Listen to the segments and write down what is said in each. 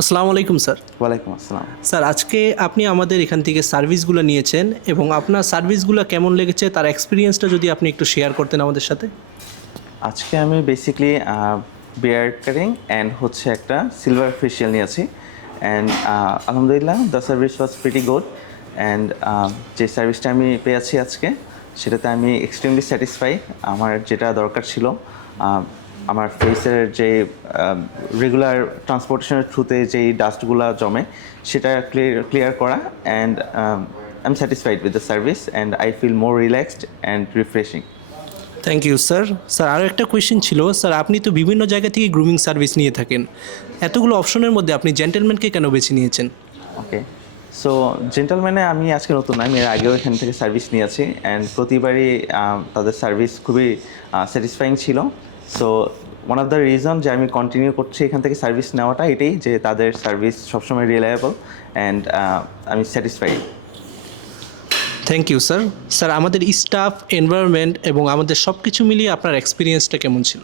আসসালামু আলাইকুম স্যার। ওয়ালাইকুম আসসালাম। স্যার আজকে আপনি আমাদের এখান থেকে সার্ভিসগুলো নিয়েছেন এবং আপনার সার্ভিসগুলো কেমন লেগেছে তার এক্সপিরিয়েন্সটা যদি আপনি একটু শেয়ার করতেন আমাদের সাথে। আজকে আমি বেসিক্যালি বিয়ার্ড কাটিং অ্যান্ড হচ্ছে একটা সিলভার ফেশিয়াল নিয়েছি অ্যান্ড আলহামদুলিল্লাহ the service was pretty good and যে সার্ভিসটা আমি পেয়েছি আজকে সেটাতে আমি এক্সট্রিমলি স্যাটিসফাই। আমার যেটা দরকার ছিল আমার ফেসের যে রেগুলার ট্রান্সপোর্টেশনের থ্রুতে যেই ডাস্টগুলো জমে সেটা ক্লিয়ার করা and I am satisfied with the service and I feel more relaxed and refreshing. Thank you sir. Sir আরও একটা কোয়েশ্চেন ছিল, স্যার আপনি তো বিভিন্ন জায়গা থেকে গ্রুমিং সার্ভিস নিয়ে থাকেন, এতগুলো অপশনের মধ্যে আপনি জেন্টেলম্যানকে কেন বেছে নিয়েছেন? ওকে, সো জেন্টলম্যানে আমি আজকে নতুন, আমি এর আগেও এখান থেকে সার্ভিস নিয়েছি অ্যান্ড প্রতিবারই তাদের সার্ভিস খুবই স্যাটিসফাইং ছিল। So one of the reason যে আমি কন্টিনিউ করছি এখান থেকে সার্ভিস নেওয়াটা এটাই যে তাদের সার্ভিস সবসময় রিলায়েবল অ্যান্ড আমি satisfied. Thank you sir. Sir আমাদের স্টাফ, এনভায়রনমেন্ট এবং আমাদের সব কিছু মিলিয়ে আপনার এক্সপিরিয়েন্সটা কেমন ছিল?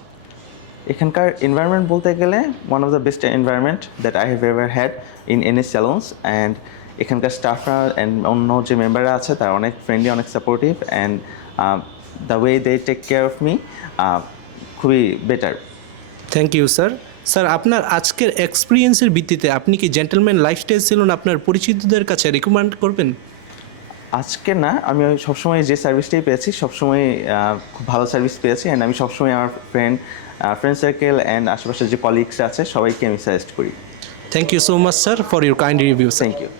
এখানকার এনভায়রনমেন্ট বলতে গেলে one of the best environment that I have ever had in any salons and এখানকার স্টাফরা অ্যান্ড অন্য যে মেম্বাররা আছে তারা অনেক ফ্রেন্ডলি, অনেক supportive and the way they take care of me খুবই better. Thank you sir. Sir আপনার আজকের এক্সপিরিয়েন্সের ভিত্তিতে আপনি কি জেন্টলম্যান লাইফস্টাইল সেলুন আপনার পরিচিতদের কাছে রিকমেন্ড করবেন? আজকে না, আমি সবসময় যে সার্ভিসটাই পেয়েছি সবসময় খুব ভালো সার্ভিস পেয়েছি অ্যান্ড আমি সবসময় আমার ফ্রেন্ড সার্কেল অ্যান্ড আশেপাশের যে কলিগস আছে সবাইকে আমি সাজেস্ট করি। Thank you so much sir for your kind review sir. Thank you.